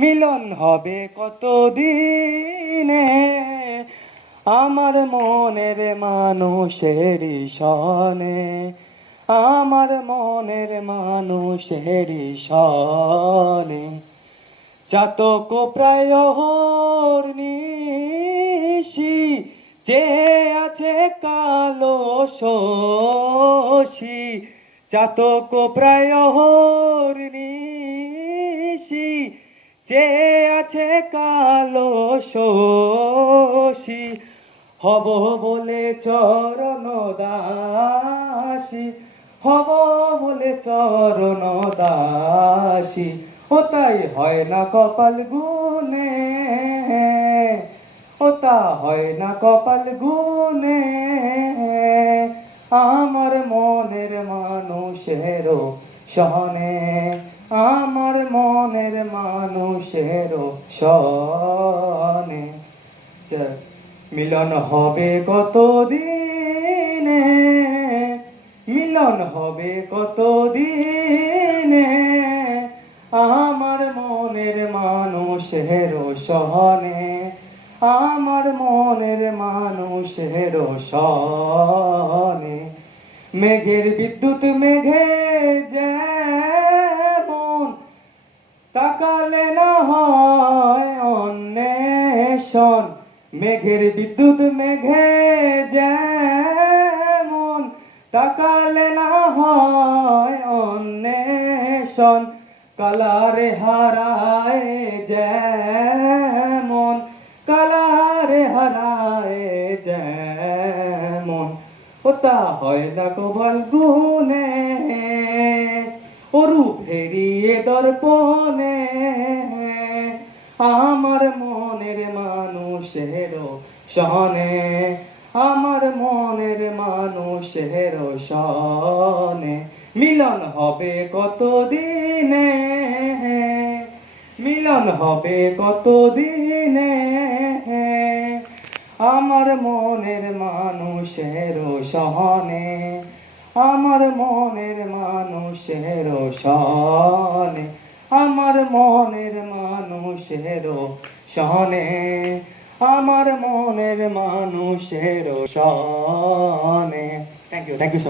মিলন হবে কতদিনে আমার মনের মানুষের সনে, আমার মনের মানুষের সনে। চাতক প্রায় নিশি যে আছে কালো শশী, চাতক প্রায় নিশি যে আছে কালো শশী। হব বলে চরণ দাসী, হব বলে চরণ দাসী, ও তাই হয় না কপাল গুনে, ও তা হয় না কপাল গুনে। আমার মনের মানুষেরও সনে, আমার মনের মানুষেরও সনে। মিলন হবে কতদিনে, মিলন হবে কতদিনে আমার মনের মানুষের সনে, আমার মনের মানুষের সনে। মেঘের বিদ্যুৎ মেঘে যেমন তাকালে না হয় অন্বেষণ, মেঘের বিদ্যুৎ মেঘে যেমন তাকালে না হয় অন্বেষণ। কালারে হারায় যেমন, কালারে হারায় যেমন, ও তা হয় না কপাল গুনে, ওরূপ ফেরিয়ে দর্পণে। আমার মনের মানুষের সনে, আমার মনের মানুষের সনে। মিলন হবে কতদিনে, মিলন হবে কতদিনে আমার মনের মানুষের সনে, আমার মনের মানুষের সনে, আমার মনের মানুষের সনে, আমার মনের মানুষের সনে। Thank you so much.